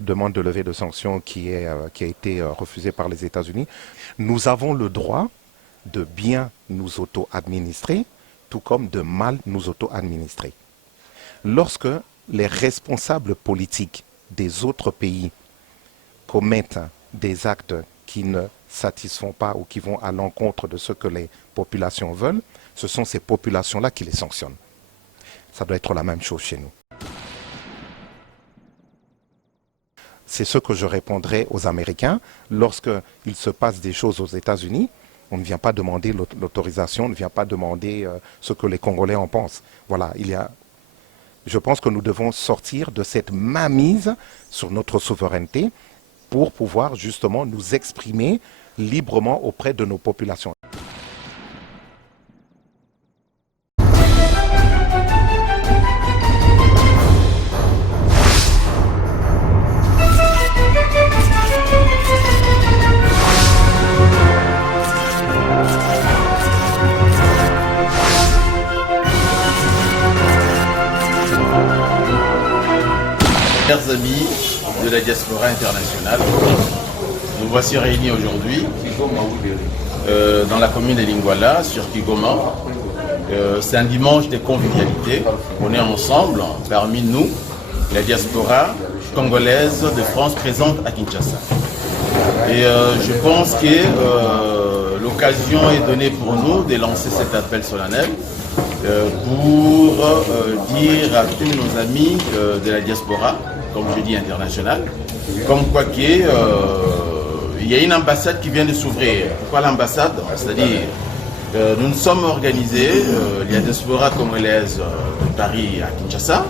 demande de levée de sanctions qui a été refusée par les États-Unis. Nous avons le droit de bien nous auto-administrer, tout comme de mal nous auto-administrer. Lorsque les responsables politiques des autres pays commettent des actes qui ne satisfont pas ou qui vont à l'encontre de ce que les populations veulent, ce sont ces populations-là qui les sanctionnent. Ça doit être la même chose chez nous. C'est ce que je répondrai aux Américains. Lorsqu'il se passe des choses aux États-Unis, on ne vient pas demander l'autorisation, on ne vient pas demander ce que les Congolais en pensent. Voilà, je pense que nous devons sortir de cette mainmise sur notre souveraineté pour pouvoir justement nous exprimer librement auprès de nos populations. Chers amis de la diaspora internationale, nous voici réunis aujourd'hui dans la commune de Lingwala, sur Kigoma. C'est un dimanche de convivialité. On est ensemble, parmi nous, la diaspora congolaise de France présente à Kinshasa. Et je pense que l'occasion est donnée pour nous de lancer cet appel solennel pour dire à tous nos amis de la diaspora, comme je dis internationale, comme quoi qu'il y a une ambassade qui vient de s'ouvrir. Pourquoi l'ambassade? C'est-à-dire, nous nous sommes organisés, la diaspora congolaise de Paris à Kinshasa,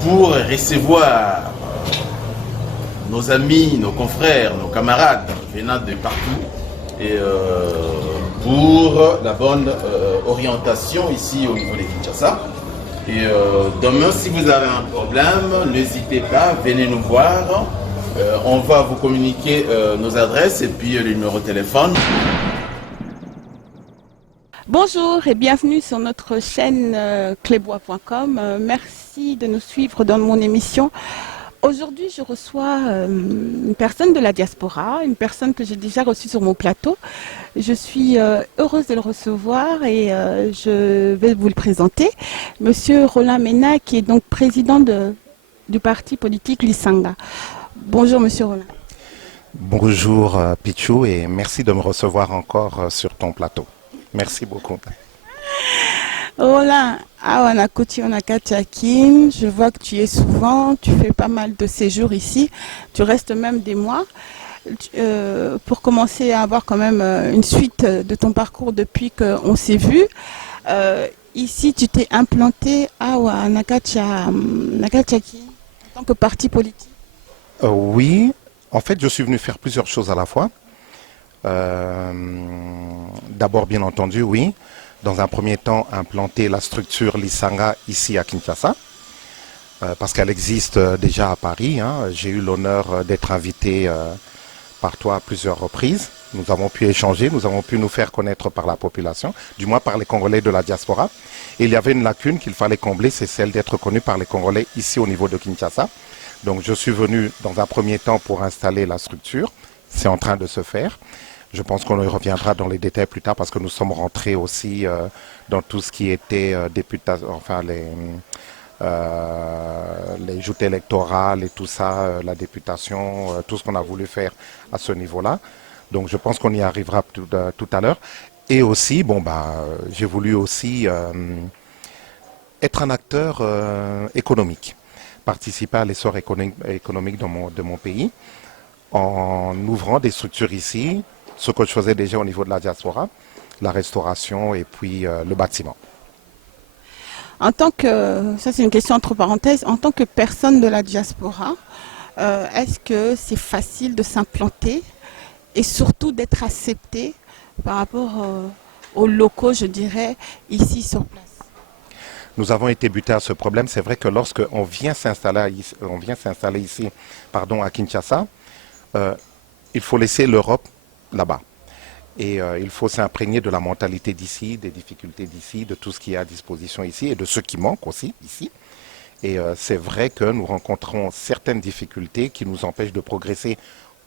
pour recevoir nos amis, nos confrères, nos camarades venant de partout, et pour la bonne orientation ici au niveau de Kinshasa. Et demain, si vous avez un problème, n'hésitez pas, venez nous voir. On va vous communiquer nos adresses et puis le numéro de téléphone. Bonjour et bienvenue sur notre chaîne clébois.com. Merci de nous suivre dans mon émission. Aujourd'hui, je reçois une personne de la diaspora, une personne que j'ai déjà reçue sur mon plateau. Je suis heureuse de le recevoir et je vais vous le présenter. Monsieur Roland Mena, qui est donc président du parti politique Lisanga. Bonjour, monsieur Roland. Bonjour Pichou et merci de me recevoir encore sur ton plateau. Merci beaucoup. Roland, je vois que tu y es souvent, tu fais pas mal de séjours ici, tu restes même des mois. Pour commencer à avoir quand même une suite de ton parcours depuis qu'on s'est vu, ici tu t'es implanté à Nakachaki en tant que parti politique. Oui, en fait je suis venu faire plusieurs choses à la fois. D'abord bien entendu, oui. Dans un premier temps, implanter la structure Lisanga ici à Kinshasa, parce qu'elle existe déjà à Paris. Hein. J'ai eu l'honneur d'être invité par toi à plusieurs reprises. Nous avons pu échanger, nous avons pu nous faire connaître par la population, du moins par les Congolais de la diaspora. Et il y avait une lacune qu'il fallait combler, c'est celle d'être connu par les Congolais ici au niveau de Kinshasa. Donc je suis venu dans un premier temps pour installer la structure. C'est en train de se faire. Je pense qu'on y reviendra dans les détails plus tard parce que nous sommes rentrés aussi dans tout ce qui était enfin les joutes électorales et tout ça, la députation, tout ce qu'on a voulu faire à ce niveau-là. Donc je pense qu'on y arrivera tout à l'heure. Et aussi, j'ai voulu aussi être un acteur économique, participer à l'essor économique de mon pays en ouvrant des structures ici, ce que je faisais déjà au niveau de la diaspora, la restauration et puis le bâtiment. En tant que, ça c'est une question entre parenthèses, en tant que personne de la diaspora, est-ce que c'est facile de s'implanter et surtout d'être accepté par rapport aux locaux, je dirais, ici sur place? Nous avons été butés à ce problème. C'est vrai que lorsqu'on vient s'installer ici, à Kinshasa, il faut laisser l'Europe là-bas. Et il faut s'imprégner de la mentalité d'ici, des difficultés d'ici, de tout ce qui est à disposition ici et de ce qui manque aussi ici. Et c'est vrai que nous rencontrons certaines difficultés qui nous empêchent de progresser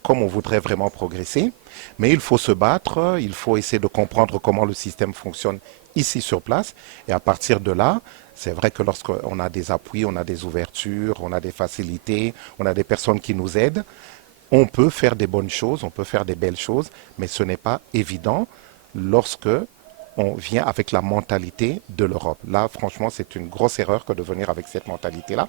comme on voudrait vraiment progresser. Mais il faut se battre, il faut essayer de comprendre comment le système fonctionne ici sur place. Et à partir de là, c'est vrai que lorsqu'on a des appuis, on a des ouvertures, on a des facilités, on a des personnes qui nous aident, on peut faire des bonnes choses, on peut faire des belles choses, mais ce n'est pas évident lorsque on vient avec la mentalité de l'Europe. Là, franchement, c'est une grosse erreur que de venir avec cette mentalité-là.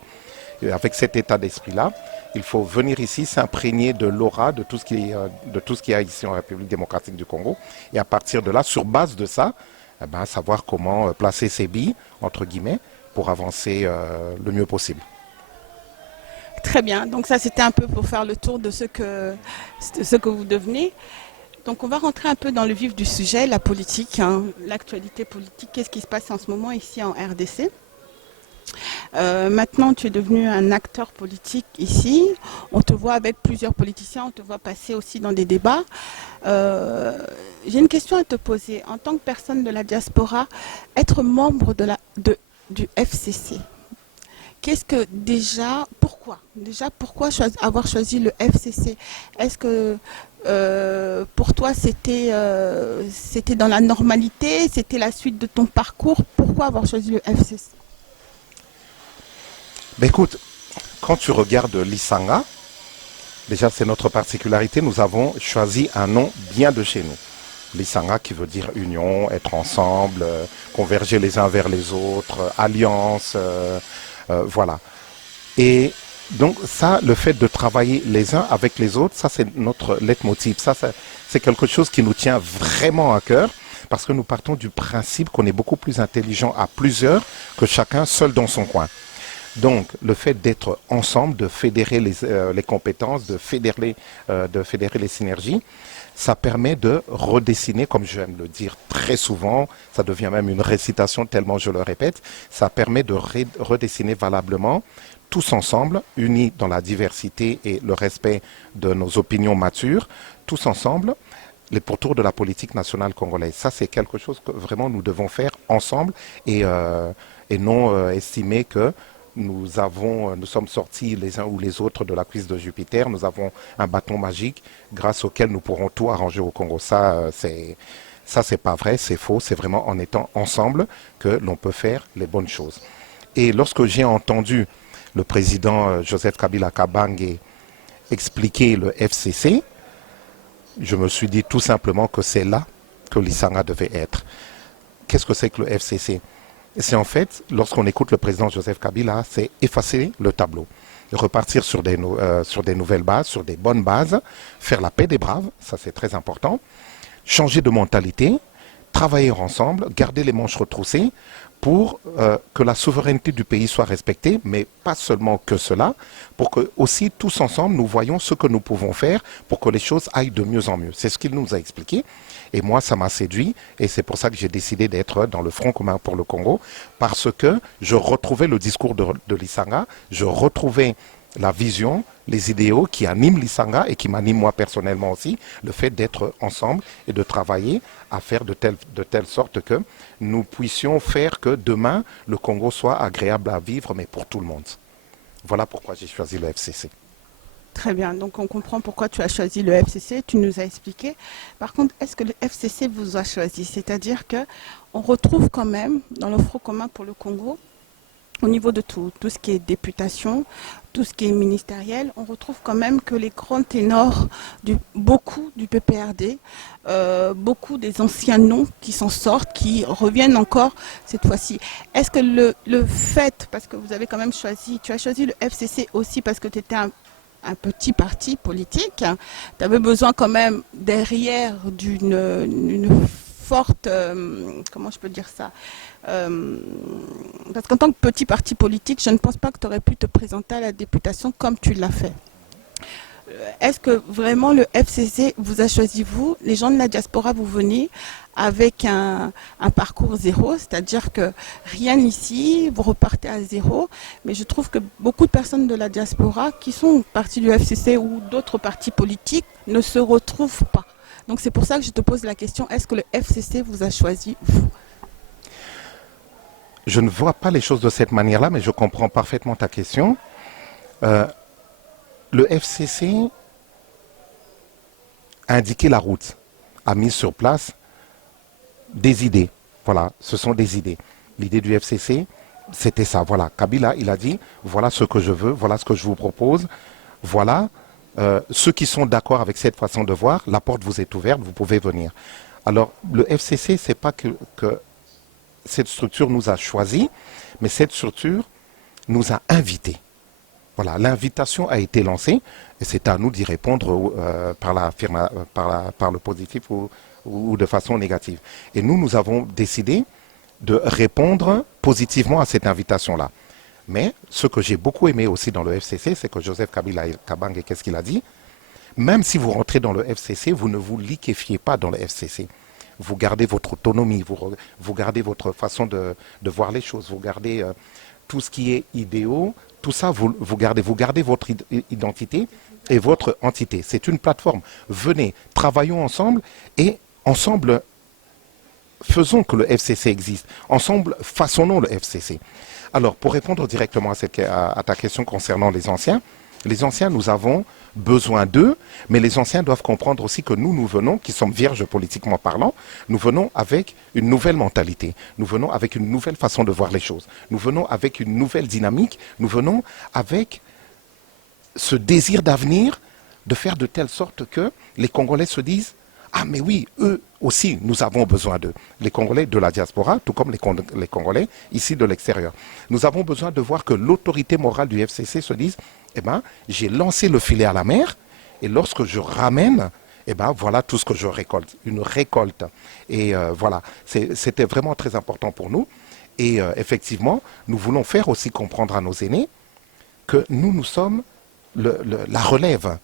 Et avec cet état d'esprit-là, il faut venir ici s'imprégner de l'aura de tout ce qui est ici en République démocratique du Congo. Et à partir de là, sur base de ça, eh ben, savoir comment placer ses billes, entre guillemets, pour avancer le mieux possible. Très bien. Donc ça, c'était un peu pour faire le tour de ce que vous devenez. Donc on va rentrer un peu dans le vif du sujet, la politique, hein, l'actualité politique. Qu'est-ce qui se passe en ce moment ici en RDC? Maintenant, tu es devenu un acteur politique ici. On te voit avec plusieurs politiciens, on te voit passer aussi dans des débats. J'ai une question à te poser. En tant que personne de la diaspora, être membre du FCC, qu'est-ce que pourquoi avoir choisi le FCC? Est-ce que pour toi c'était dans la normalité, c'était la suite de ton parcours? Pourquoi avoir choisi le FCC? Ben écoute, quand tu regardes l'Isanga, déjà c'est notre particularité, nous avons choisi un nom bien de chez nous. L'Isanga qui veut dire union, être ensemble, converger les uns vers les autres, alliance, voilà. Et donc ça, le fait de travailler les uns avec les autres, ça c'est notre leitmotiv. Ça c'est quelque chose qui nous tient vraiment à cœur parce que nous partons du principe qu'on est beaucoup plus intelligent à plusieurs que chacun seul dans son coin. Donc, le fait d'être ensemble, de fédérer les compétences, de fédérer les synergies, ça permet de redessiner, comme j'aime le dire très souvent, ça devient même une récitation tellement je le répète, ça permet de redessiner valablement, tous ensemble, unis dans la diversité et le respect de nos opinions matures, tous ensemble, les pourtours de la politique nationale congolaise. Ça, c'est quelque chose que vraiment nous devons faire ensemble et non estimer que nous sommes sortis les uns ou les autres de la cuisse de Jupiter. Nous avons un bâton magique grâce auquel nous pourrons tout arranger au Congo. Ça, c'est pas vrai, c'est faux. C'est vraiment en étant ensemble que l'on peut faire les bonnes choses. Et lorsque j'ai entendu le président Joseph Kabila Kabange expliquer le FCC, je me suis dit tout simplement que c'est là que l'Isanga devait être. Qu'est-ce que c'est que le FCC ? C'est en fait, lorsqu'on écoute le président Joseph Kabila, c'est effacer le tableau, repartir sur des nouvelles bases, sur des bonnes bases, faire la paix des braves, ça c'est très important, changer de mentalité, travailler ensemble, garder les manches retroussées pour que la souveraineté du pays soit respectée, mais pas seulement que cela, pour que aussi tous ensemble nous voyons ce que nous pouvons faire pour que les choses aillent de mieux en mieux. C'est ce qu'il nous a expliqué. Et moi, ça m'a séduit et c'est pour ça que j'ai décidé d'être dans le Front commun pour le Congo, parce que je retrouvais le discours de l'Isanga, je retrouvais la vision, les idéaux qui animent l'Isanga et qui m'animent moi personnellement aussi, le fait d'être ensemble et de travailler à faire de telle sorte que nous puissions faire que demain, le Congo soit agréable à vivre, mais pour tout le monde. Voilà pourquoi j'ai choisi le FCC. Très bien, donc on comprend pourquoi tu as choisi le FCC, tu nous as expliqué. Par contre, est-ce que le FCC vous a choisi? C'est-à-dire qu'on retrouve quand même dans le Front commun pour le Congo, au niveau de tout ce qui est députation, tout ce qui est ministériel, on retrouve quand même que les grands ténors, beaucoup du PPRD, beaucoup des anciens noms qui s'en sortent, qui reviennent encore cette fois-ci. Est-ce que le fait, parce que vous avez quand même tu as choisi le FCC aussi parce que tu étais un petit parti politique, tu avais besoin quand même derrière d'une forte, comment je peux dire ça, parce qu'en tant que petit parti politique, je ne pense pas que tu aurais pu te présenter à la députation comme tu l'as fait. Est-ce que vraiment le FCC vous a choisi vous, les gens de la diaspora, vous venez avec un parcours zéro, c'est-à-dire que rien ici, vous repartez à zéro, mais je trouve que beaucoup de personnes de la diaspora qui sont partis du FCC ou d'autres partis politiques ne se retrouvent pas. Donc c'est pour ça que je te pose la question, est-ce que le FCC vous a choisi vous? Je ne vois pas les choses de cette manière-là, mais je comprends parfaitement ta question. Le FCC a indiqué la route, a mis sur place des idées. Voilà, ce sont des idées. L'idée du FCC, c'était ça. Voilà, Kabila, il a dit, voilà ce que je veux, voilà ce que je vous propose. Voilà, ceux qui sont d'accord avec cette façon de voir, la porte vous est ouverte, vous pouvez venir. Alors, le FCC, c'est pas que cette structure nous a choisis, mais cette structure nous a invités. Voilà, l'invitation a été lancée et c'est à nous d'y répondre par le positif ou de façon négative. Et nous avons décidé de répondre positivement à cette invitation-là. Mais ce que j'ai beaucoup aimé aussi dans le FCC, c'est que Joseph Kabila Kabange, qu'est-ce qu'il a dit? Même si vous rentrez dans le FCC, vous ne vous liquéfiez pas dans le FCC. Vous gardez votre autonomie, vous gardez votre façon de voir les choses, vous gardez tout ce qui est idéaux, tout ça, vous gardez votre identité et votre entité. C'est une plateforme. Venez, travaillons ensemble et ensemble, faisons que le FCC existe. Ensemble, façonnons le FCC. Alors, pour répondre directement à ta question concernant les anciens, nous avons besoin d'eux, mais les anciens doivent comprendre aussi que nous venons, qui sommes vierges politiquement parlant, nous venons avec une nouvelle mentalité, nous venons avec une nouvelle façon de voir les choses, nous venons avec une nouvelle dynamique, nous venons avec ce désir d'avenir, de faire de telle sorte que les Congolais se disent « Ah mais oui, eux aussi, nous avons besoin d'eux. » Les Congolais de la diaspora, tout comme les Congolais ici de l'extérieur. Nous avons besoin de voir que l'autorité morale du FCC se dise « Eh bien, j'ai lancé le filet à la mer et lorsque je ramène, eh ben, voilà tout ce que je récolte. » Une récolte. Et voilà, c'était vraiment très important pour nous. Et effectivement, nous voulons faire aussi comprendre à nos aînés que nous sommes la relève.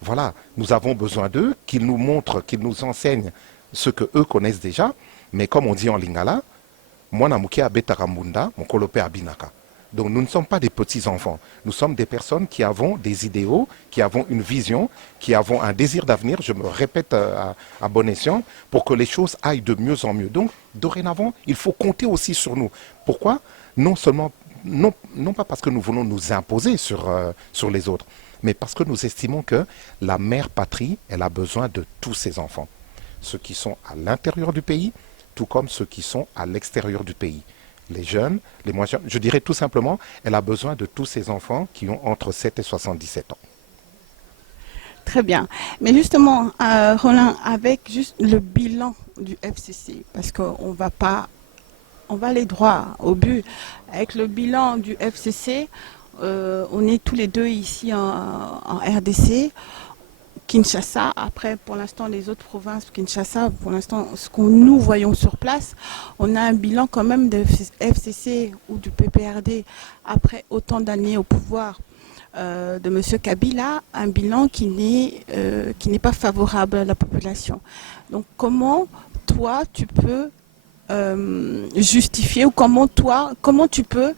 Voilà, nous avons besoin d'eux, qu'ils nous montrent, qu'ils nous enseignent ce qu'eux connaissent déjà. Mais comme on dit en lingala, Mwana muke abetaramunda, mokolope abinaka. Donc nous ne sommes pas des petits-enfants. Nous sommes des personnes qui avons des idéaux, qui avons une vision, qui avons un désir d'avenir, je me répète à bon escient, pour que les choses aillent de mieux en mieux. Donc, dorénavant, il faut compter aussi sur nous. Pourquoi? Non pas parce que nous voulons nous imposer sur les autres, mais parce que nous estimons que la mère patrie, elle a besoin de tous ses enfants. Ceux qui sont à l'intérieur du pays, tout comme ceux qui sont à l'extérieur du pays. Les jeunes, les moins jeunes, je dirais tout simplement, elle a besoin de tous ses enfants qui ont entre 7 et 77 ans. Très bien. Mais justement, Roland, avec juste le bilan du FCC, parce qu'on va aller droit au but. Avec le bilan du FCC, on est tous les deux ici en RDC. Kinshasa, après pour l'instant les autres provinces, Kinshasa, pour l'instant ce que nous voyons sur place, on a un bilan quand même de FCC ou du PPRD après autant d'années au pouvoir de M. Kabila, un bilan qui n'est pas favorable à la population. Donc comment toi tu peux justifier ou comment tu peux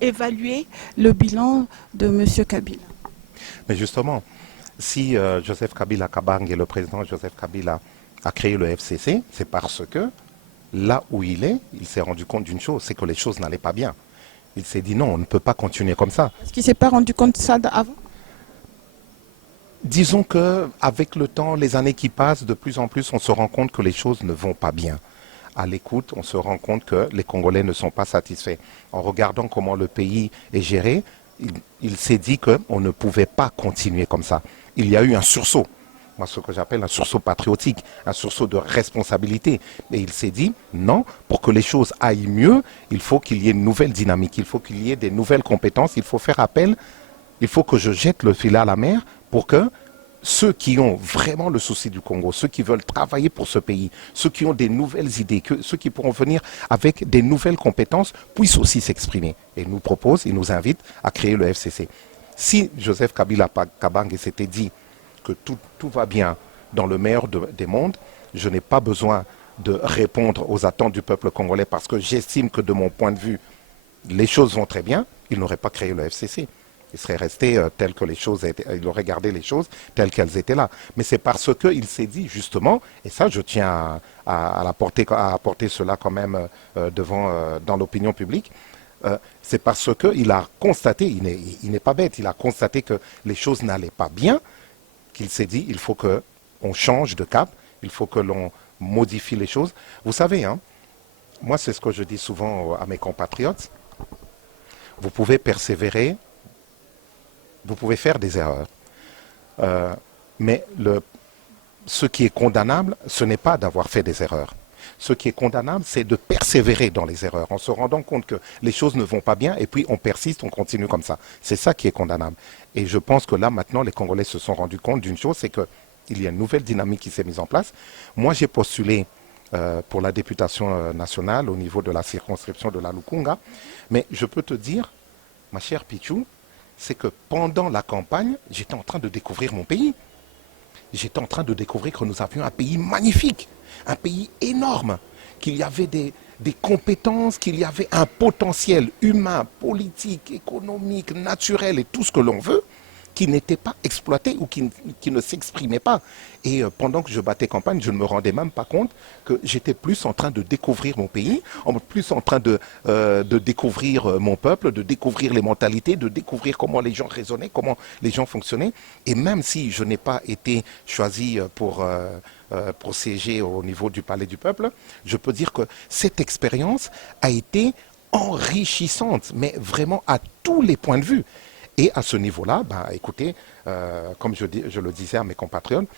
évaluer le bilan de M. Kabila? Mais justement, si Joseph Kabila Kabange et le président Joseph Kabila a créé le FCC, c'est parce que là où il s'est rendu compte d'une chose, c'est que les choses n'allaient pas bien. Il s'est dit non, on ne peut pas continuer comme ça. Est-ce qu'il ne s'est pas rendu compte de ça avant? Disons qu'avec le temps, les années qui passent, de plus en plus, on se rend compte que les choses ne vont pas bien. À l'écoute, on se rend compte que les Congolais ne sont pas satisfaits. En regardant comment le pays est géré, il s'est dit qu'on ne pouvait pas continuer comme ça. Il y a eu un sursaut, moi ce que j'appelle un sursaut patriotique, un sursaut de responsabilité. Et il s'est dit, non, pour que les choses aillent mieux, il faut qu'il y ait une nouvelle dynamique, il faut qu'il y ait des nouvelles compétences, il faut faire appel, il faut que je jette le filet à la mer pour que ceux qui ont vraiment le souci du Congo, ceux qui veulent travailler pour ce pays, ceux qui ont des nouvelles idées, ceux qui pourront venir avec des nouvelles compétences, puissent aussi s'exprimer. Et il nous invite à créer le FCC. Si Joseph Kabila Kabange s'était dit que tout va bien dans le meilleur des mondes, je n'ai pas besoin de répondre aux attentes du peuple congolais parce que j'estime que de mon point de vue, les choses vont très bien, il n'aurait pas créé le FCC. Il serait resté tel que les choses étaient, il aurait gardé les choses telles qu'elles étaient là. Mais c'est parce qu'il s'est dit justement, et ça je tiens à apporter cela quand même dans l'opinion publique, c'est parce qu'il a constaté, il n'est pas bête, il a constaté que les choses n'allaient pas bien, qu'il s'est dit, il faut qu'on change de cap, il faut que l'on modifie les choses. Vous savez, hein, moi c'est ce que je dis souvent à mes compatriotes, vous pouvez persévérer, vous pouvez faire des erreurs. Mais ce qui est condamnable, ce n'est pas d'avoir fait des erreurs. Ce qui est condamnable, c'est de persévérer dans les erreurs, en se rendant compte que les choses ne vont pas bien, et puis on persiste, on continue comme ça. C'est ça qui est condamnable. Et je pense que là, maintenant, les Congolais se sont rendus compte d'une chose, c'est qu'il y a une nouvelle dynamique qui s'est mise en place. Moi, j'ai postulé pour la députation nationale au niveau de la circonscription de la Lukunga, mais je peux te dire, ma chère Pichou, c'est que pendant la campagne, j'étais en train de découvrir mon pays. J'étais en train de découvrir que nous avions un pays magnifique, un pays énorme, qu'il y avait des compétences, qu'il y avait un potentiel humain, politique, économique, naturel et tout ce que l'on veut, qui n'était pas exploité ou qui ne s'exprimait pas. Et pendant que je battais campagne, je ne me rendais même pas compte que j'étais plus en train de découvrir mon pays, plus en train de découvrir mon peuple, de découvrir les mentalités, de découvrir comment les gens raisonnaient, comment les gens fonctionnaient. Et même si je n'ai pas été choisi pour siéger au niveau du Palais du Peuple, je peux dire que cette expérience a été enrichissante, mais vraiment à tous les points de vue. Et à ce niveau-là, écoutez, comme je le disais à mes compatriotes,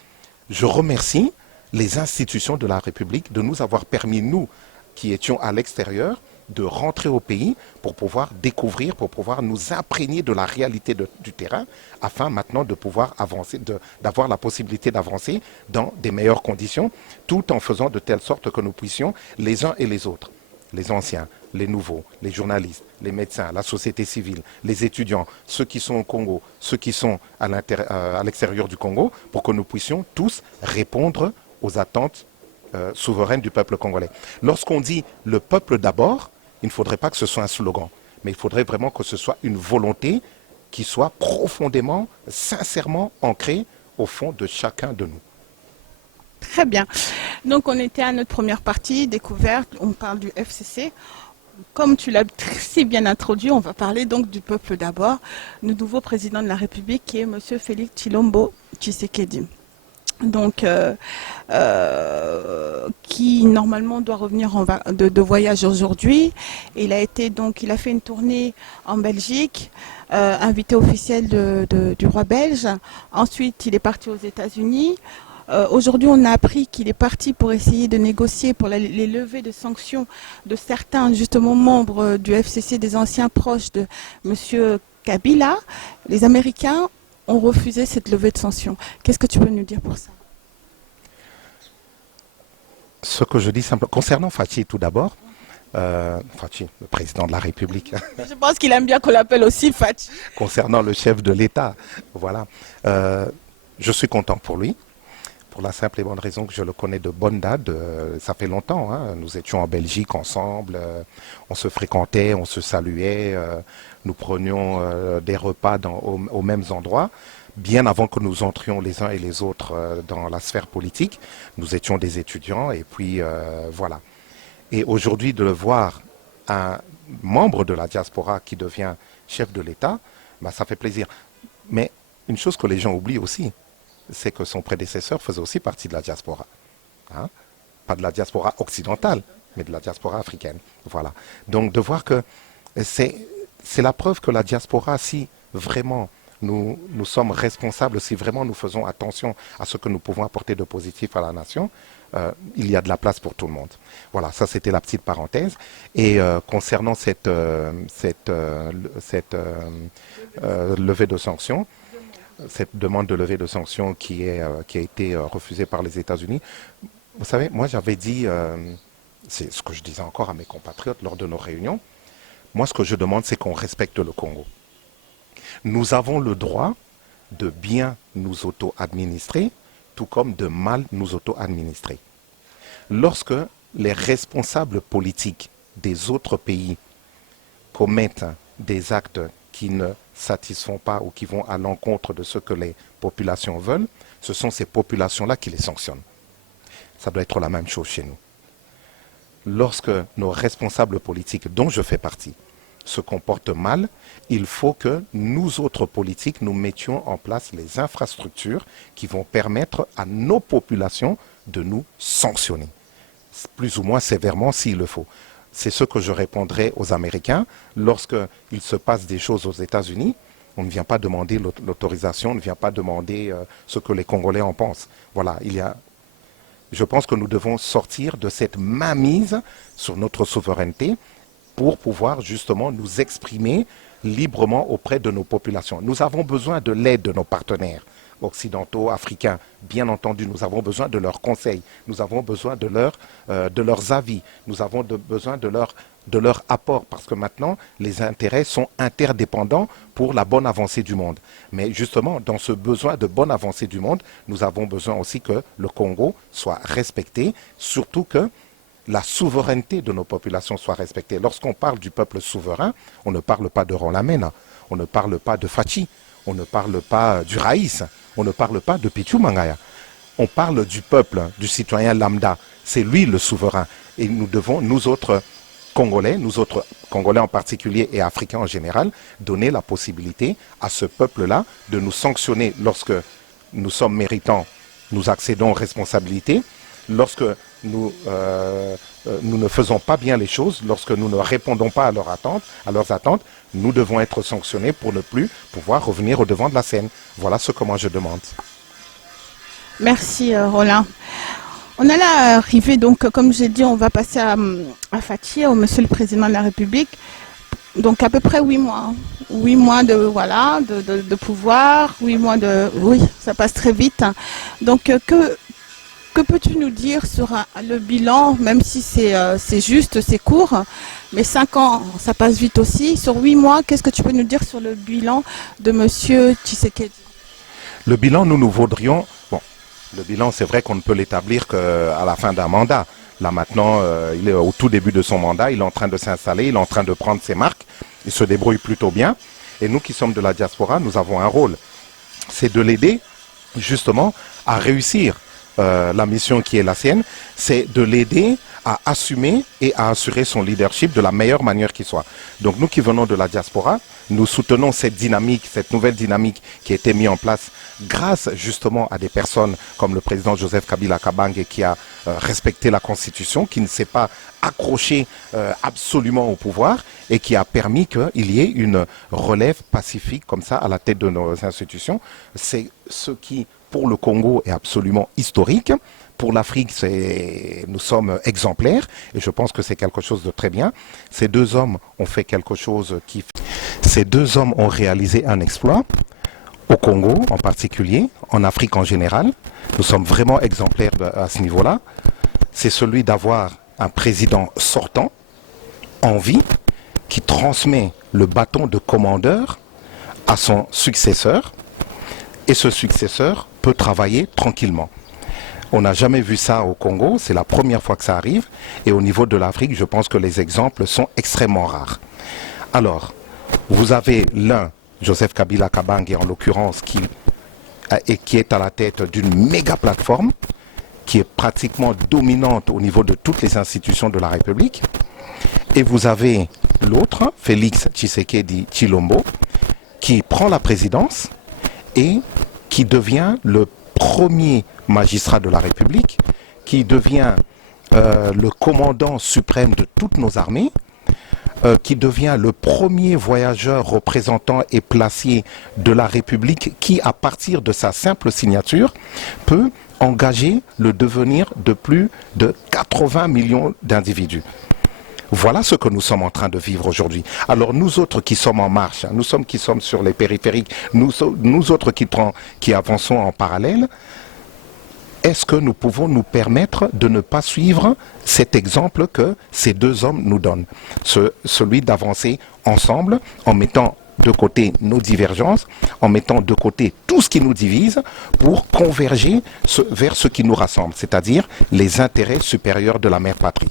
je remercie les institutions de la République de nous avoir permis, nous, qui étions à l'extérieur, de rentrer au pays pour pouvoir découvrir, pour pouvoir nous imprégner de la réalité du terrain, afin maintenant de pouvoir avancer, d'avoir la possibilité d'avancer dans des meilleures conditions, tout en faisant de telle sorte que nous puissions, les uns et les autres, les anciens, les nouveaux, les journalistes, les médecins, la société civile, les étudiants, ceux qui sont au Congo, ceux qui sont à l'extérieur du Congo, pour que nous puissions tous répondre aux attentes souveraines du peuple congolais. Lorsqu'on dit le peuple d'abord, il ne faudrait pas que ce soit un slogan, mais il faudrait vraiment que ce soit une volonté qui soit profondément, sincèrement ancrée au fond de chacun de nous. Très bien. Donc on était à notre première partie, découverte, on parle du FCC. Comme tu l'as si bien introduit, on va parler donc du peuple d'abord, le nouveau président de la République qui est M. Félix Tshilombo Tshisekedi. Donc, qui normalement doit revenir de voyage aujourd'hui. Il a fait une tournée en Belgique, invité officiel du roi belge. Ensuite, il est parti aux États-Unis. Aujourd'hui, on a appris qu'il est parti pour essayer de négocier pour les levées de sanctions de certains, justement, membres du FCC, des anciens proches de M. Kabila. Les Américains ont refusé cette levée de sanctions. Qu'est-ce que tu peux nous dire pour ça? Ce que je dis simplement, concernant Fachi tout d'abord, Fachi, le président de la République. Je pense qu'il aime bien qu'on l'appelle aussi Fachi. Concernant le chef de l'État, voilà. Je suis content pour lui. Pour la simple et bonne raison que je le connais de bonne date, ça fait longtemps, hein. Nous étions en Belgique ensemble, on se fréquentait, on se saluait, nous prenions des repas aux mêmes endroits. Bien avant que nous entrions les uns et les autres dans la sphère politique, nous étions des étudiants et puis voilà. Et aujourd'hui de le voir un membre de la diaspora qui devient chef de l'État, ça fait plaisir. Mais une chose que les gens oublient aussi, c'est que son prédécesseur faisait aussi partie de la diaspora. Hein? Pas de la diaspora occidentale, mais de la diaspora africaine. Voilà. Donc de voir que c'est la preuve que la diaspora, si vraiment nous sommes responsables, si vraiment nous faisons attention à ce que nous pouvons apporter de positif à la nation, il y a de la place pour tout le monde. Voilà, ça c'était la petite parenthèse. Et concernant cette levée de sanctions, cette demande de levée de sanctions qui a été refusée par les États-Unis. Vous savez, moi j'avais dit, c'est ce que je disais encore à mes compatriotes lors de nos réunions, moi ce que je demande c'est qu'on respecte le Congo. Nous avons le droit de bien nous auto-administrer, tout comme de mal nous auto-administrer. Lorsque les responsables politiques des autres pays commettent des actes qui ne satisfont pas ou qui vont à l'encontre de ce que les populations veulent, ce sont ces populations-là qui les sanctionnent. Ça doit être la même chose chez nous. Lorsque nos responsables politiques, dont je fais partie, se comportent mal, il faut que nous autres politiques, nous mettions en place les infrastructures qui vont permettre à nos populations de nous sanctionner, plus ou moins sévèrement s'il le faut. C'est ce que je répondrai aux Américains. Lorsqu'il se passe des choses aux États-Unis, on ne vient pas demander l'autorisation, on ne vient pas demander ce que les Congolais en pensent. Voilà, je pense que nous devons sortir de cette mainmise sur notre souveraineté pour pouvoir justement nous exprimer librement auprès de nos populations. Nous avons besoin de l'aide de nos partenaires occidentaux, africains. Bien entendu, nous avons besoin de leurs conseils, nous avons besoin de leurs avis, nous avons besoin de leur apport, parce que maintenant, les intérêts sont interdépendants pour la bonne avancée du monde. Mais justement, dans ce besoin de bonne avancée du monde, nous avons besoin aussi que le Congo soit respecté, surtout que la souveraineté de nos populations soit respectée. Lorsqu'on parle du peuple souverain, on ne parle pas de Rolamena, on ne parle pas de Fachi, on ne parle pas du Raïs, on ne parle pas de Pichu Mangaya. On parle du peuple, du citoyen lambda. C'est lui le souverain. Et nous devons, nous autres Congolais en particulier et Africains en général, donner la possibilité à ce peuple-là de nous sanctionner lorsque nous sommes méritants, nous accédons aux responsabilités, lorsque nous ne faisons pas bien les choses, lorsque nous ne répondons pas à leurs attentes, nous devons être sanctionnés pour ne plus pouvoir revenir au devant de la scène. Voilà ce que moi je demande. Merci Roland. On est là arrivé, donc comme j'ai dit, on va passer à Fachi, au Monsieur le Président de la République. Donc à peu près 8 mois. 8 mois de pouvoir, 8 mois de... Oui, ça passe très vite. Donc que peux-tu nous dire sur le bilan, même si c'est juste, c'est court, mais 5 ans, ça passe vite aussi. Sur 8 mois, qu'est-ce que tu peux nous dire sur le bilan de M. Tshisekedi? Le bilan, nous vaudrions... Bon, le bilan, c'est vrai qu'on ne peut l'établir qu'à la fin d'un mandat. Là maintenant, il est au tout début de son mandat, il est en train de s'installer, il est en train de prendre ses marques, il se débrouille plutôt bien. Et nous qui sommes de la diaspora, nous avons un rôle. C'est de l'aider justement à réussir la mission qui est la sienne, c'est de l'aider à assumer et à assurer son leadership de la meilleure manière qui soit. Donc nous qui venons de la diaspora, nous soutenons cette dynamique, cette nouvelle dynamique qui a été mise en place grâce justement à des personnes comme le président Joseph Kabila Kabange qui a respecté la Constitution, qui ne s'est pas accroché absolument au pouvoir et qui a permis qu'il y ait une relève pacifique comme ça à la tête de nos institutions. C'est ce qui, pour le Congo, est absolument historique. Pour l'Afrique, nous sommes exemplaires et je pense que c'est quelque chose de très bien. Ces deux hommes ont fait quelque chose qui... Ces deux hommes ont réalisé un exploit au Congo en particulier, en Afrique en général. Nous sommes vraiment exemplaires à ce niveau-là. C'est celui d'avoir un président sortant, en vie, qui transmet le bâton de commandeur à son successeur. Et ce successeur peut travailler tranquillement. On n'a jamais vu ça au Congo, c'est la première fois que ça arrive. Et au niveau de l'Afrique, je pense que les exemples sont extrêmement rares. Alors, vous avez l'un, Joseph Kabila Kabange en l'occurrence, qui est à la tête d'une méga plateforme, qui est pratiquement dominante au niveau de toutes les institutions de la République. Et vous avez l'autre, Félix Tshisekedi Tshilombo, qui prend la présidence et qui devient le premier magistrat de la République, qui devient le commandant suprême de toutes nos armées, qui devient le premier voyageur représentant et placier de la République qui, à partir de sa simple signature, peut engager le devenir de plus de 80 millions d'individus. Voilà ce que nous sommes en train de vivre aujourd'hui. Alors nous autres qui sommes en marche, nous qui sommes sur les périphériques, nous autres qui avançons en parallèle, est-ce que nous pouvons nous permettre de ne pas suivre cet exemple que ces deux hommes nous donnent? Celui d'avancer ensemble en mettant de côté nos divergences, en mettant de côté tout ce qui nous divise pour converger vers ce qui nous rassemble, c'est-à-dire les intérêts supérieurs de la mère patrie.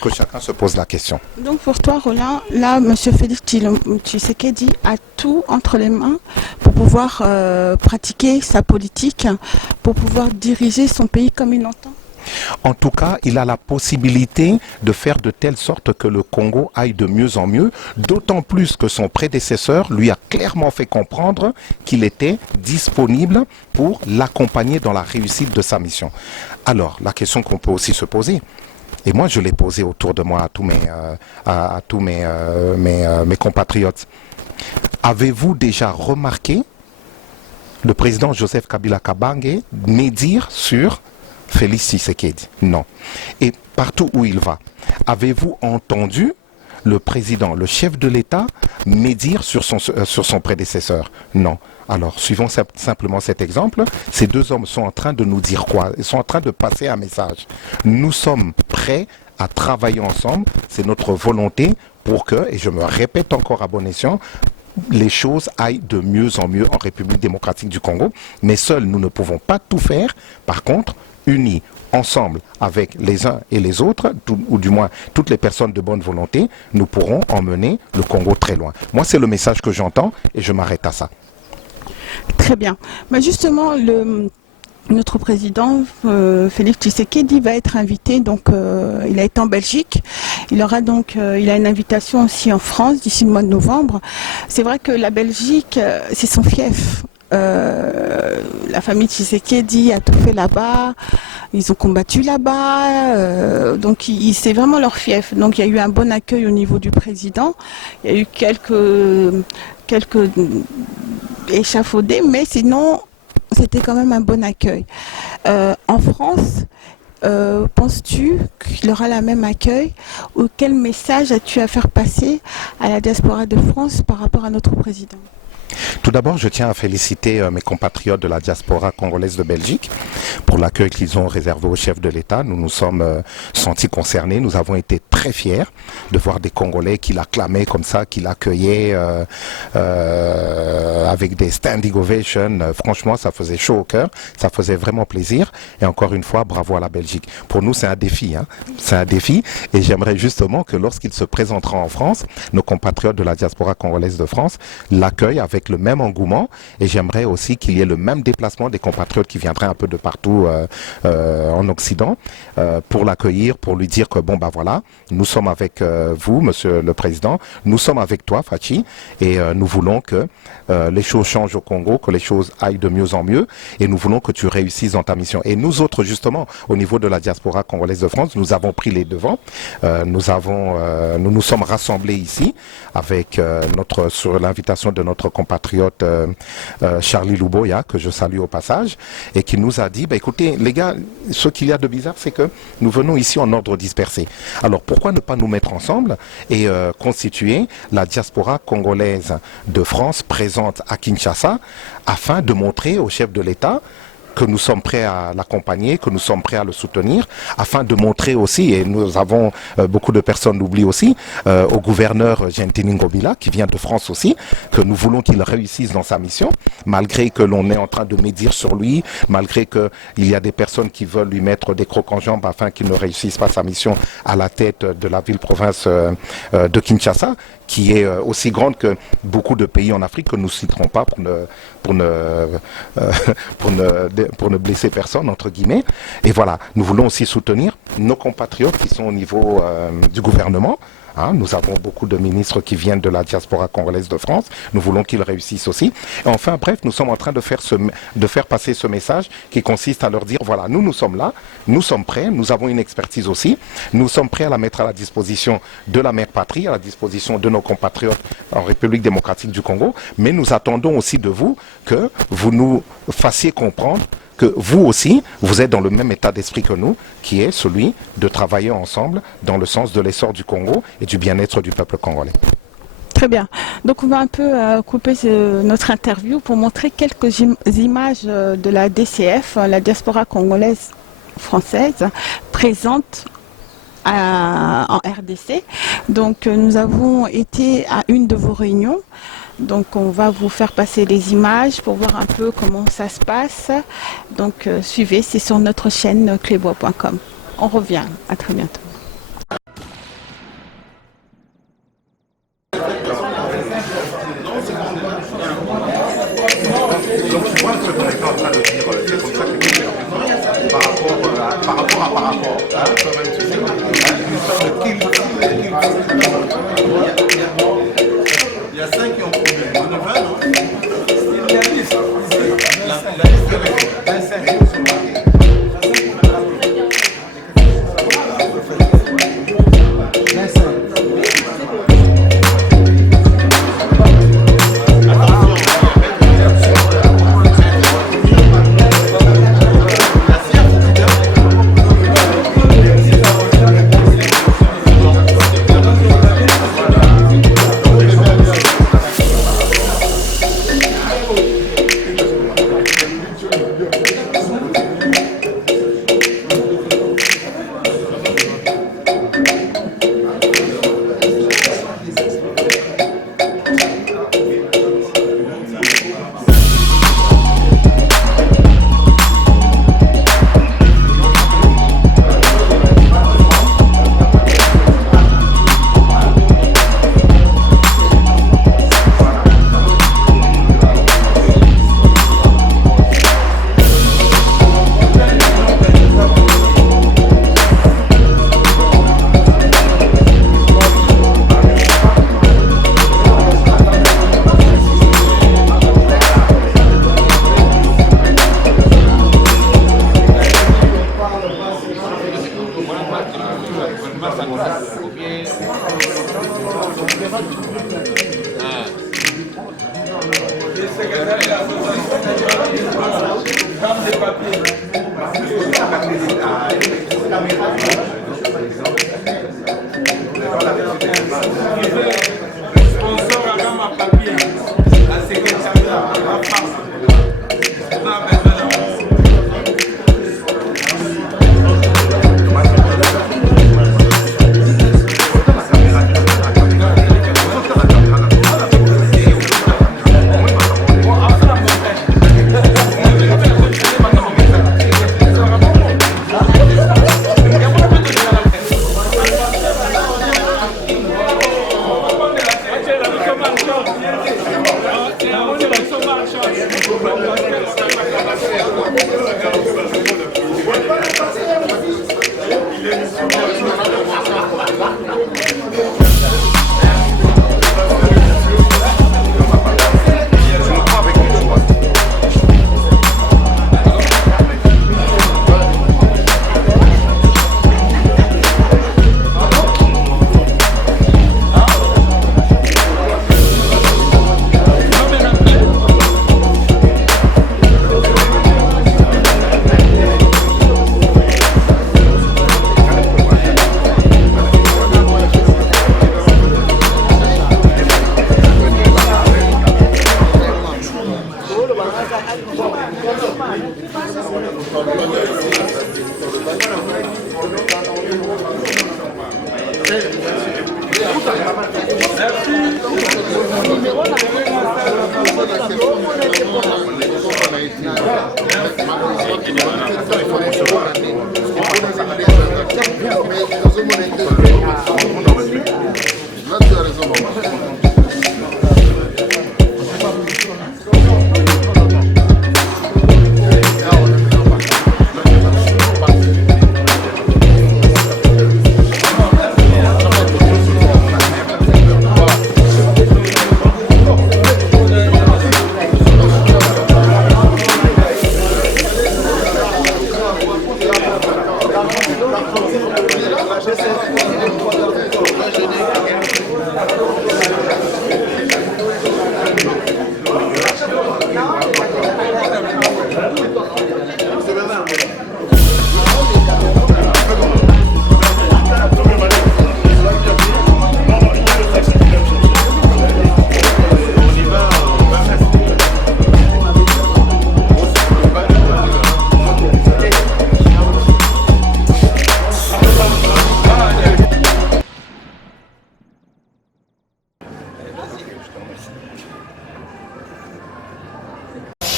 que chacun se pose la question. Donc pour toi, Roland, là, M. Félix Tshisekedi a tout entre les mains pour pouvoir pratiquer sa politique, pour pouvoir diriger son pays comme il l'entend. En tout cas, il a la possibilité de faire de telle sorte que le Congo aille de mieux en mieux, d'autant plus que son prédécesseur lui a clairement fait comprendre qu'il était disponible pour l'accompagner dans la réussite de sa mission. Alors, la question qu'on peut aussi se poser, et moi je l'ai posée autour de moi à tous mes compatriotes, avez-vous déjà remarqué le président Joseph Kabila Kabange médire sur Félix Tshisekedi? Non. Et partout où il va, avez-vous entendu le président, le chef de l'État, médire sur son prédécesseur? Non. Alors, suivons simplement cet exemple. Ces deux hommes sont en train de nous dire quoi? Ils sont en train de passer un message. Nous sommes prêts à travailler ensemble. C'est notre volonté pour que, et je me répète encore à bon escient, les choses aillent de mieux en mieux en République démocratique du Congo. Mais seuls, nous ne pouvons pas tout faire. Par contre, unis ensemble avec les uns et les autres, ou du moins toutes les personnes de bonne volonté, nous pourrons emmener le Congo très loin. Moi, c'est le message que j'entends et je m'arrête à ça. Très bien. Mais justement, notre président, Félix Tshisekedi, va être invité. Donc, il a été en Belgique. Il aura donc, il a une invitation aussi en France d'ici le mois de novembre. C'est vrai que la Belgique, c'est son fief. La famille Tshisekedi a tout fait là-bas, ils ont combattu là-bas, donc c'est vraiment leur fief. Donc il y a eu un bon accueil au niveau du président, il y a eu quelques échafaudés, mais sinon c'était quand même un bon accueil. En France, penses-tu qu'il aura le même accueil, ou quel message as-tu à faire passer à la diaspora de France par rapport à notre président? Tout d'abord, je tiens à féliciter mes compatriotes de la diaspora congolaise de Belgique pour l'accueil qu'ils ont réservé au chef de l'État. Nous nous sommes sentis concernés. Nous avons été très fiers de voir des Congolais qui l'acclamaient comme ça, qui l'accueillaient avec des standing ovations. Franchement, ça faisait chaud au cœur. Ça faisait vraiment plaisir. Et encore une fois, bravo à la Belgique. Pour nous, c'est un défi. Hein. C'est un défi. Et j'aimerais justement que lorsqu'il se présentera en France, nos compatriotes de la diaspora congolaise de France l'accueillent avec le même engouement, et j'aimerais aussi qu'il y ait le même déplacement des compatriotes qui viendraient un peu de partout en Occident pour l'accueillir, pour lui dire que bon bah voilà, nous sommes avec vous, Monsieur le Président, nous sommes avec toi, Fachi, et nous voulons que les choses changent au Congo, que les choses aillent de mieux en mieux, et nous voulons que tu réussisses dans ta mission. Et nous autres, justement, au niveau de la diaspora congolaise de France, nous avons pris les devants, nous nous sommes rassemblés ici avec sur l'invitation de notre compatriote Charlie Louboya, que je salue au passage, et qui nous a dit, bah, écoutez les gars, ce qu'il y a de bizarre, c'est que nous venons ici en ordre dispersé. Alors pourquoi ne pas nous mettre ensemble et constituer la diaspora congolaise de France présente à Kinshasa, afin de montrer au chef de l'État que nous sommes prêts à l'accompagner, que nous sommes prêts à le soutenir, afin de montrer aussi, et nous avons, beaucoup de personnes l'oublient aussi, au gouverneur Gentini Ngobila, qui vient de France aussi, que nous voulons qu'il réussisse dans sa mission, malgré que l'on est en train de médire sur lui, malgré qu'il y a des personnes qui veulent lui mettre des crocs en jambes afin qu'il ne réussisse pas sa mission à la tête de la ville-province de Kinshasa, qui est aussi grande que beaucoup de pays en Afrique que nous ne citerons pas pour ne blesser personne, entre guillemets. Et voilà, nous voulons aussi soutenir nos compatriotes qui sont au niveau du gouvernement. Hein, nous avons beaucoup de ministres qui viennent de la diaspora congolaise de France. Nous voulons qu'ils réussissent aussi. Et enfin, bref, nous sommes en train de faire passer ce message qui consiste à leur dire, voilà, nous sommes là, nous sommes prêts, nous avons une expertise aussi. Nous sommes prêts à la mettre à la disposition de la mère patrie, à la disposition de nos compatriotes en République démocratique du Congo. Mais nous attendons aussi de vous que vous nous fassiez comprendre que vous aussi, vous êtes dans le même état d'esprit que nous, qui est celui de travailler ensemble dans le sens de l'essor du Congo et du bien-être du peuple congolais. Très bien. Donc on va un peu couper notre interview pour montrer quelques images de la DCF, la diaspora congolaise française, présente en RDC. Donc nous avons été à une de vos réunions. Donc on va vous faire passer les images pour voir un peu comment ça se passe. Donc suivez, c'est sur notre chaîne clébois.com. On revient, à très bientôt. Donc tu vois ce qu'on était en train de dire, c'est comme ça que tu fais. Par rapport à par rapport. Toi-même tu sais, une sorte de kill. Il y a 5 qui ont produit. On en a 20, non? Il y a 10. La liste est 25.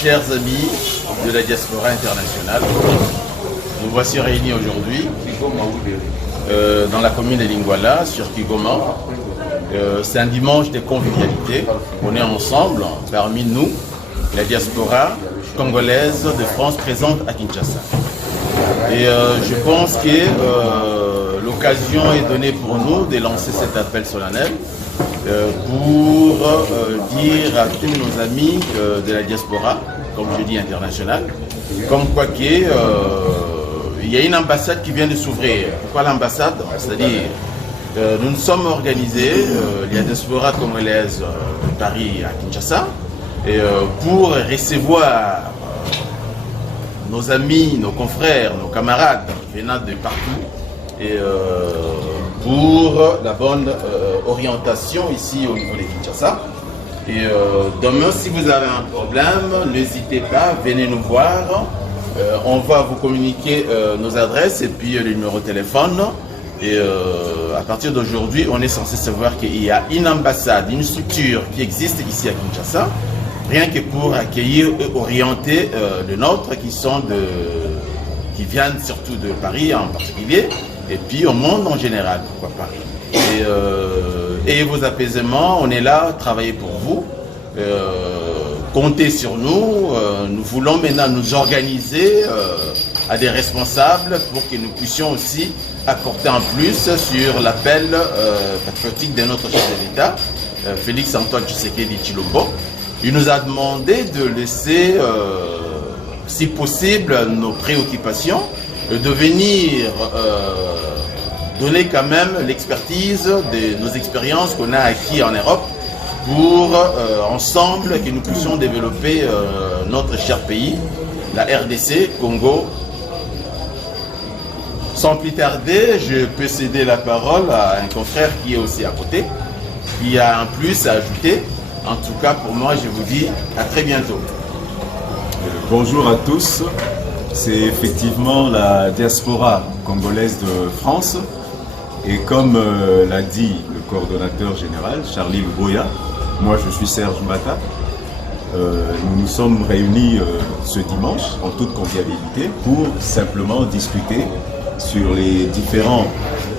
Chers amis de la diaspora internationale, nous voici réunis aujourd'hui dans la commune de Lingwala, sur Kigoma. C'est un dimanche de convivialité. On est ensemble, parmi nous, la diaspora congolaise de France présente à Kinshasa. Et je pense que l'occasion est donnée pour nous de lancer cet appel solennel pour dire à tous nos amis de la diaspora, comme je dis internationale, comme quoi qu'il y a une ambassade qui vient de s'ouvrir. Pourquoi l'ambassade? C'est-à-dire, nous nous sommes organisés, la diaspora congolaise de Paris à Kinshasa, et, pour recevoir nos amis, nos confrères, nos camarades venant de partout, et pour la bonne orientation ici au niveau de Kinshasa. Et demain, si vous avez un problème, n'hésitez pas, venez nous voir. On va vous communiquer nos adresses et puis le numéro de téléphone. Et à partir d'aujourd'hui, on est censé savoir qu'il y a une ambassade, une structure qui existe ici à Kinshasa, rien que pour accueillir et orienter les nôtres qui viennent surtout de Paris en particulier, et puis au monde en général, pourquoi pas. Et vos apaisements, on est là, travailler pour vous. Comptez sur nous. Nous voulons maintenant nous organiser à des responsables pour que nous puissions aussi accorder en plus sur l'appel patriotique de notre chef de l'État, Félix Antoine Tshisekedi Tshilombo. Il nous a demandé de laisser, si possible, nos préoccupations, de venir donner quand même l'expertise de nos expériences qu'on a acquises en Europe pour ensemble que nous puissions développer notre cher pays, la RDC, Congo. Sans plus tarder, je peux céder la parole à un confrère qui est aussi à côté, qui a un plus à ajouter. En tout cas, pour moi, je vous dis à très bientôt. Bonjour à tous. C'est effectivement la diaspora congolaise de France. Et comme l'a dit le coordonnateur général, Charlie Luboya, moi je suis Serge Mbata, nous nous sommes réunis ce dimanche en toute convivialité pour simplement discuter sur les différents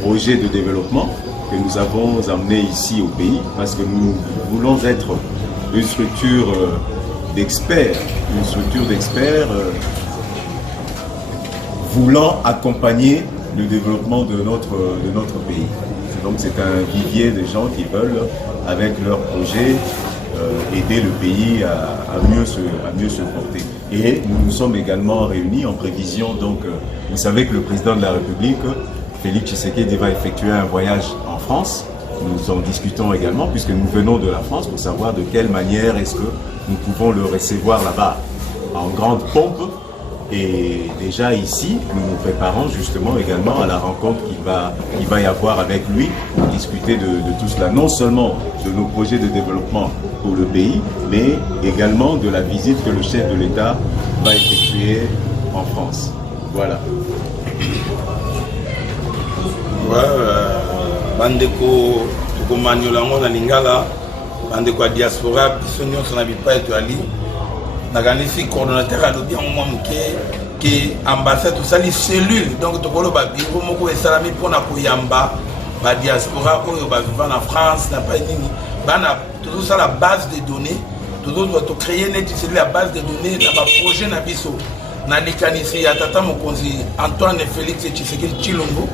projets de développement que nous avons amenés ici au pays, parce que nous voulons être une structure d'experts, voulant accompagner le développement de notre pays. Donc c'est un vivier de gens qui veulent, avec leurs projets, aider le pays à mieux se porter. Et nous nous sommes également réunis en prévision, donc vous savez que le président de la République, Félix Tshisekedi, va effectuer un voyage en France. Nous en discutons également puisque nous venons de la France pour savoir de quelle manière est-ce que nous pouvons le recevoir là-bas en grande pompe. Et déjà ici, nous nous préparons justement également à la rencontre qu'il va y avoir avec lui pour discuter de tout cela, non seulement de nos projets de développement pour le pays, mais également de la visite que le chef de l'État va effectuer en France. Voilà. Bandeko Tokomanyolango na Lingala, bandeko a diaspora, biso nyonso na bipai to ali. Naganisi coordonnateur a lobi en moment que ambassade tout ça les cellules donc tokolo ba biro moko esalami pona koyamba ba diaspora oyo ba vivant en France na pas nini bana tout ça la base de données tout doit créer net c'est la base de données na ba projet na biso na likanisi ya tata mokonzi Antoine Félix Tshisekedi Tshilombo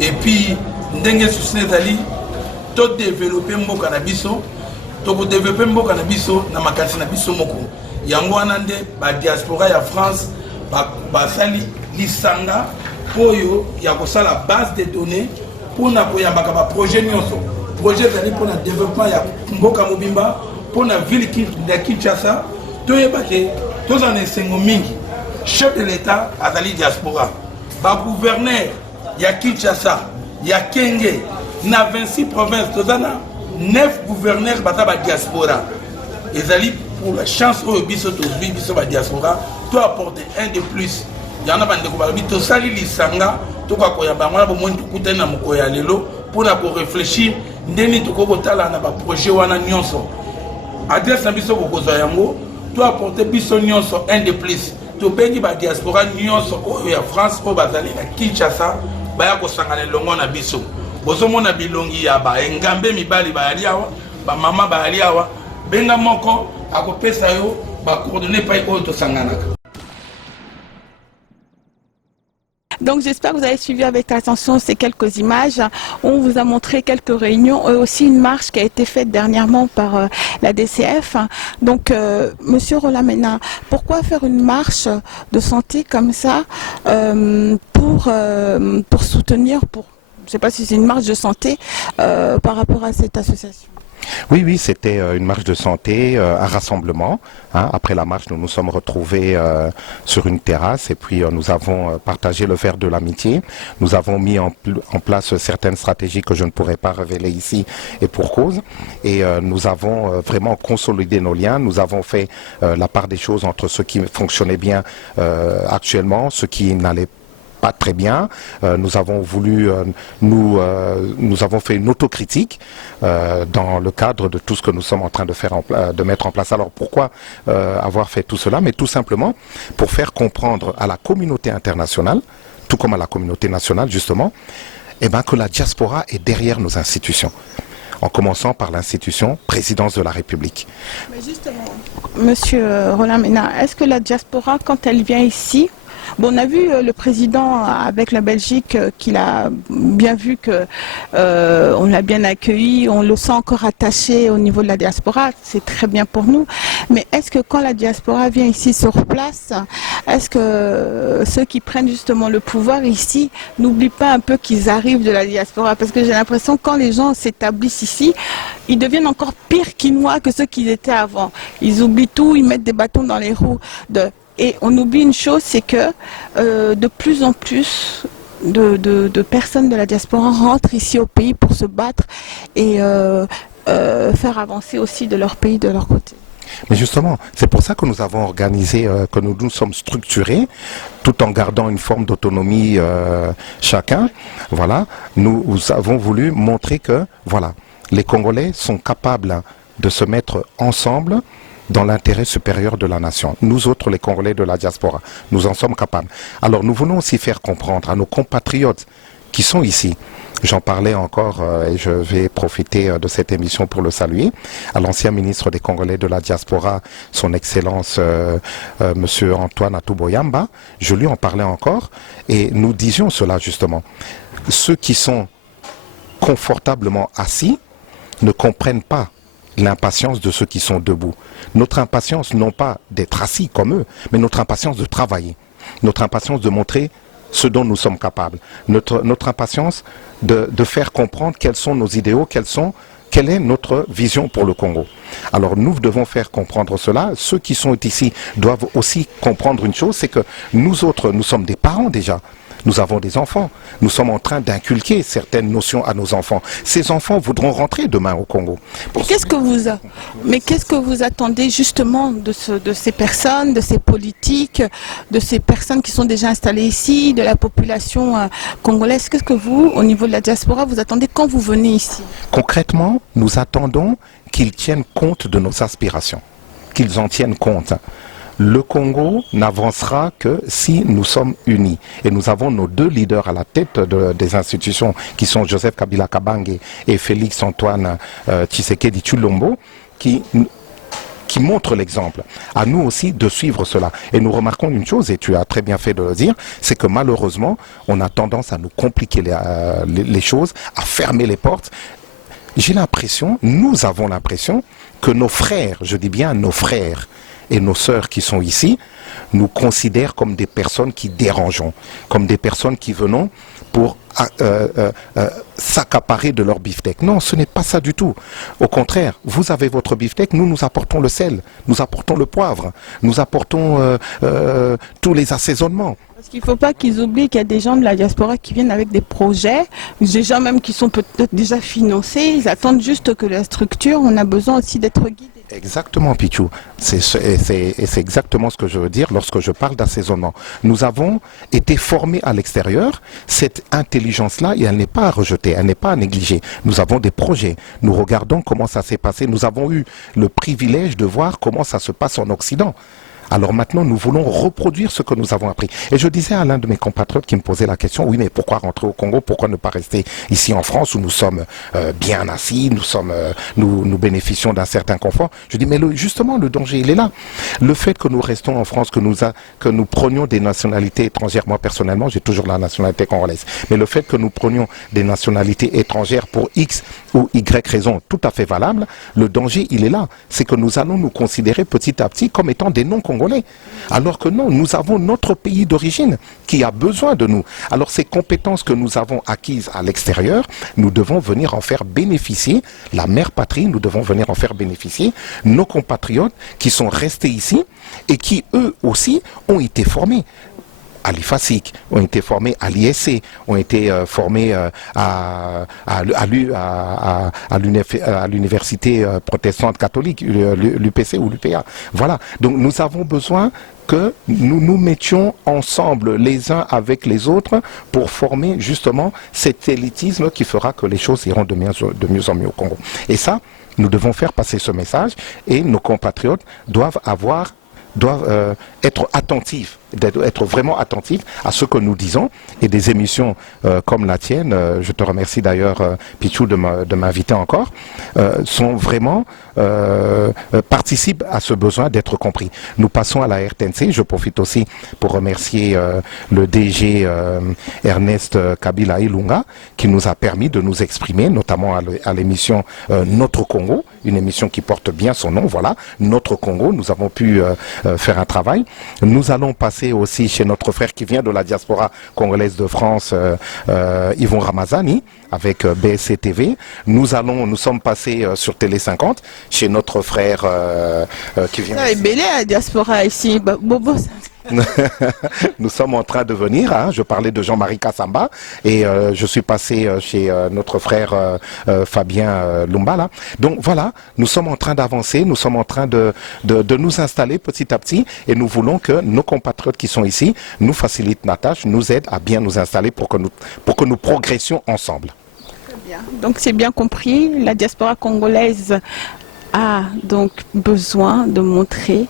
et puis ndenge susine zali to développer mboka na biso to ko développer mboka na biso na makanisi na biso moko yango wana nde ba diaspora ya France basali lisanga oyo ya kosala base de données pona koyambaka ba projet nyonso projet zali pona développement ya mboka mobimba pona ville ya Kinshasa toyebake tozana esengo mingi chef de l'État azali diaspora ba gouverneur ya Kinshasa ya Kenge na 26 provinces tozana 9 gouverneurs bata ba diaspora ezali pour la chance au biso to biso ba diaspora to apporter un de plus yana bande ko ba bito sali lisanga to ka koyamba ngwana bo montu kutena mokoya lelo pona ko réfléchir ndeni to ko botala na ba projet wana nyonso adresse na biso ko koza yango to apporter biso nyonso un de plus to bengi ba diaspora nyonso o ya France o bazali na Kinshasa ba ya ko sangana longo na biso bozo mona bilongi ya ba engambe mibali ba ali awa ba mama ba ali awa benga moko akopesa yo bacoordonne epai oyo tosanganaka. Donc j'espère que vous avez suivi avec attention ces quelques images. On vous a montré quelques réunions et aussi une marche qui a été faite dernièrement par la DCF. Donc Monsieur Rolamena, pourquoi faire une marche de santé comme ça pour soutenir, je ne sais pas si c'est une marche de santé par rapport à cette association? Oui, c'était une marche de santé, un rassemblement. Hein. Après la marche, nous nous sommes retrouvés sur une terrasse et puis nous avons partagé le verre de l'amitié. Nous avons mis en place certaines stratégies que je ne pourrais pas révéler ici et pour cause. Et nous avons vraiment consolidé nos liens. Nous avons fait la part des choses entre ce qui fonctionnait bien actuellement, ce qui n'allait pas très bien. Nous avons voulu, nous avons fait une autocritique dans le cadre de tout ce que nous sommes en train de faire, de mettre en place. Alors pourquoi avoir fait tout cela? Mais tout simplement pour faire comprendre à la communauté internationale, tout comme à la communauté nationale justement, que la diaspora est derrière nos institutions. En commençant par l'institution présidence de la République. Mais justement, Monsieur Rolamena, est-ce que la diaspora, quand elle vient ici, bon, on a vu le président avec la Belgique qu'il a bien vu que on l'a bien accueilli, on le sent encore attaché au niveau de la diaspora, c'est très bien pour nous. Mais est-ce que quand la diaspora vient ici sur place, est-ce que ceux qui prennent justement le pouvoir ici n'oublient pas un peu qu'ils arrivent de la diaspora? Parce que j'ai l'impression que quand les gens s'établissent ici, ils deviennent encore pires Quinois que ceux qu'ils étaient avant. Ils oublient tout, ils mettent des bâtons dans les roues Et on oublie une chose, c'est que de plus en plus de personnes de la diaspora rentrent ici au pays pour se battre et faire avancer aussi de leur pays de leur côté. Mais justement, c'est pour ça que nous avons organisé, que nous nous sommes structurés, tout en gardant une forme d'autonomie chacun. Voilà, nous avons voulu montrer que, voilà, les Congolais sont capables de se mettre ensemble dans l'intérêt supérieur de la nation. Nous autres, les Congolais de la diaspora, nous en sommes capables. Alors nous voulons aussi faire comprendre à nos compatriotes qui sont ici, j'en parlais encore et je vais profiter de cette émission pour le saluer, à l'ancien ministre des Congolais de la diaspora, son Excellence Monsieur Antoine Atouboyamba, je lui en parlais encore et nous disions cela justement. Ceux qui sont confortablement assis ne comprennent pas l'impatience de ceux qui sont debout. Notre impatience, non pas d'être assis comme eux, mais notre impatience de travailler. Notre impatience de montrer ce dont nous sommes capables. Notre impatience de faire comprendre quels sont nos idéaux, quelle est notre vision pour le Congo. Alors nous devons faire comprendre cela. Ceux qui sont ici doivent aussi comprendre une chose, c'est que nous autres, nous sommes des parents déjà. Nous avons des enfants. Nous sommes en train d'inculquer certaines notions à nos enfants. Ces enfants voudront rentrer demain au Congo. Qu'est-ce que vous attendez justement de ces personnes, de ces politiques, de ces personnes qui sont déjà installées ici, de la population congolaise? Qu'est-ce que vous, au niveau de la diaspora, vous attendez quand vous venez ici? Concrètement, nous attendons qu'ils tiennent compte de nos aspirations, qu'ils en tiennent compte. Le Congo n'avancera que si nous sommes unis. Et nous avons nos deux leaders à la tête des institutions qui sont Joseph Kabila Kabange et Félix Antoine Tshisekedi Tshilombo qui montrent l'exemple. À nous aussi de suivre cela. Et nous remarquons une chose, et tu as très bien fait de le dire, c'est que malheureusement, on a tendance à nous compliquer les choses, à fermer les portes. J'ai l'impression, nous avons l'impression que nos frères, je dis bien nos frères, et nos sœurs qui sont ici, nous considèrent comme des personnes qui dérangeons, comme des personnes qui venons pour s'accaparer de leur beefsteak. Non, ce n'est pas ça du tout. Au contraire, vous avez votre beefsteak, nous apportons le sel, nous apportons le poivre, nous apportons tous les assaisonnements. Parce qu'il ne faut pas qu'ils oublient qu'il y a des gens de la diaspora qui viennent avec des projets, des gens même qui sont peut-être déjà financés, ils attendent juste que la structure, on a besoin aussi d'être guidés. Exactement, Pichou. C'est exactement ce que je veux dire lorsque je parle d'assaisonnement. Nous avons été formés à l'extérieur. Cette intelligence-là, elle n'est pas à rejeter, elle n'est pas à négliger. Nous avons des projets. Nous regardons comment ça s'est passé. Nous avons eu le privilège de voir comment ça se passe en Occident. Alors maintenant, nous voulons reproduire ce que nous avons appris. Et je disais à l'un de mes compatriotes qui me posait la question, oui, mais pourquoi rentrer au Congo? Pourquoi ne pas rester ici en France où nous sommes bien assis, nous bénéficions d'un certain confort? Je dis, mais justement, le danger, il est là. Le fait que nous restons en France, que nous prenions des nationalités étrangères, moi personnellement, j'ai toujours la nationalité congolaise, mais le fait que nous prenions des nationalités étrangères pour X ou Y raison tout à fait valable, le danger, il est là. C'est que nous allons nous considérer petit à petit comme étant des non-congolais. Alors que non, nous avons notre pays d'origine qui a besoin de nous. Alors ces compétences que nous avons acquises à l'extérieur, nous devons venir en faire bénéficier la mère patrie, nous devons venir en faire bénéficier nos compatriotes qui sont restés ici et qui eux aussi ont été formés à l'IFASIC, ont été formés à l'ISC, ont été formés à l'université protestante catholique, l'UPC ou l'UPA. Voilà. Donc nous avons besoin que nous nous mettions ensemble les uns avec les autres pour former justement cet élitisme qui fera que les choses iront de mieux en mieux au Congo. Et ça, nous devons faire passer ce message et nos compatriotes doivent être attentifs, être vraiment attentifs à ce que nous disons, et des émissions comme la tienne, je te remercie d'ailleurs Pichou de m'inviter encore, sont vraiment participent à ce besoin d'être compris. Nous passons à la RTNC, je profite aussi pour remercier le DG Ernest Kabila Ilunga qui nous a permis de nous exprimer, notamment à l'émission Notre Congo, une émission qui porte bien son nom, voilà, Notre Congo, nous avons pu faire un travail. Nous allons passer aussi chez notre frère qui vient de la diaspora congolaise de France, Yvon Ramazani, avec BSC TV. Nous sommes passés sur Télé 50 chez notre frère qui vient... Ça est belé la diaspora ici, Bobo. Nous sommes en train de venir, hein. Je parlais de Jean-Marie Kassamba et je suis passé chez notre frère Fabien Lumbala. Donc voilà, nous sommes en train d'avancer, nous sommes en train de nous installer petit à petit et nous voulons que nos compatriotes qui sont ici nous facilitent la tâche, nous aident à bien nous installer pour que nous progressions ensemble. Très bien. Donc c'est bien compris, la diaspora congolaise a donc besoin de montrer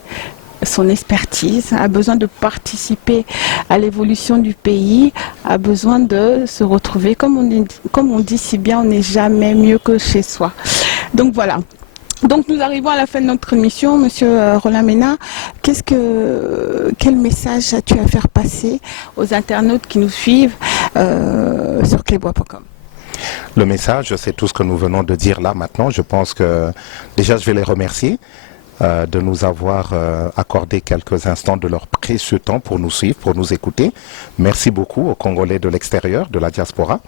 son expertise, a besoin de participer à l'évolution du pays, a besoin de se retrouver. Comme on dit si bien, on n'est jamais mieux que chez soi. Donc voilà. Donc nous arrivons à la fin de notre émission. Monsieur Roland Mena, quel message as-tu à faire passer aux internautes qui nous suivent sur clébois.com? Le message, c'est tout ce que nous venons de dire là maintenant. Je pense que déjà je vais les remercier de nous avoir accordé quelques instants de leur précieux temps pour nous suivre, pour nous écouter. Merci beaucoup aux Congolais de l'extérieur, de la diaspora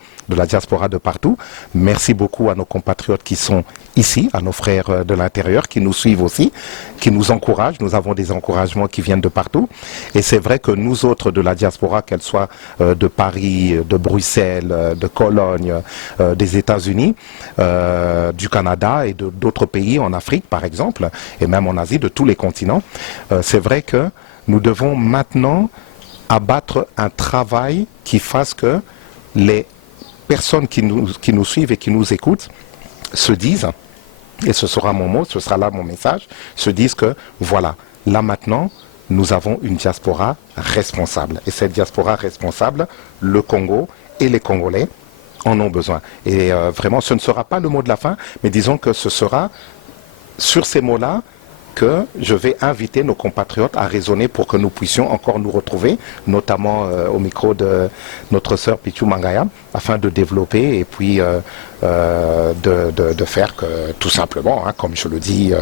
de partout. Merci beaucoup à nos compatriotes qui sont ici, à nos frères de l'intérieur qui nous suivent aussi, qui nous encouragent. Nous avons des encouragements qui viennent de partout. Et c'est vrai que nous autres de la diaspora, qu'elle soit de Paris, de Bruxelles, de Cologne, des États-Unis, du Canada et d'autres pays en Afrique par exemple, et même en Asie, de tous les continents, c'est vrai que nous devons maintenant abattre un travail qui fasse que les personnes qui nous suivent et qui nous écoutent se disent, et ce sera mon mot, ce sera là mon message, se disent que voilà, là maintenant, nous avons une diaspora responsable. Et cette diaspora responsable, le Congo et les Congolais en ont besoin. Et vraiment, ce ne sera pas le mot de la fin, mais disons que ce sera sur ces mots-là que je vais inviter nos compatriotes à raisonner pour que nous puissions encore nous retrouver, notamment au micro de notre sœur Pichou Mangaya, afin de développer et puis de faire que, tout simplement, hein, comme je le dis,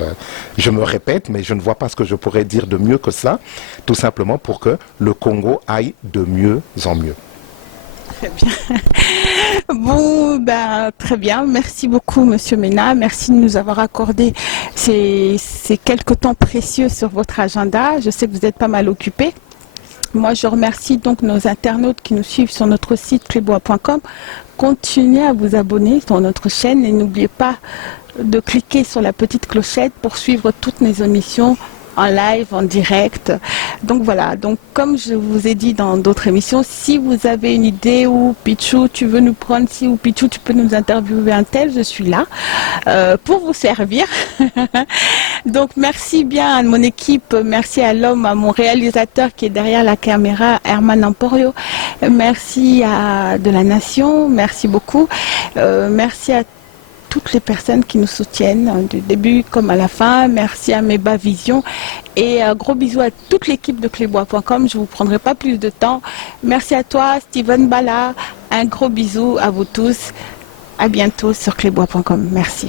je me répète, mais je ne vois pas ce que je pourrais dire de mieux que ça, tout simplement pour que le Congo aille de mieux en mieux. Très bien. Bon, très bien. Merci beaucoup, Monsieur Mena. Merci de nous avoir accordé ces quelques temps précieux sur votre agenda. Je sais que vous êtes pas mal occupés. Moi, je remercie donc nos internautes qui nous suivent sur notre site clébois.com. Continuez à vous abonner sur notre chaîne et n'oubliez pas de cliquer sur la petite clochette pour suivre toutes nos émissions en live, en direct. Donc voilà, donc comme je vous ai dit dans d'autres émissions, si vous avez une idée ou Pichou, tu veux nous prendre ci ou Pichou, tu peux nous interviewer un tel, je suis là pour vous servir. Donc merci bien à mon équipe, merci à l'homme, à mon réalisateur qui est derrière la caméra, Herman Emporio. Merci à De la Nation, merci beaucoup. Merci à toutes les personnes qui nous soutiennent du début comme à la fin. Merci à Meba Vision et un gros bisou à toute l'équipe de clébois.com. Je ne vous prendrai pas plus de temps. Merci à toi, Steven Bala. Un gros bisou à vous tous. À bientôt sur clébois.com. Merci.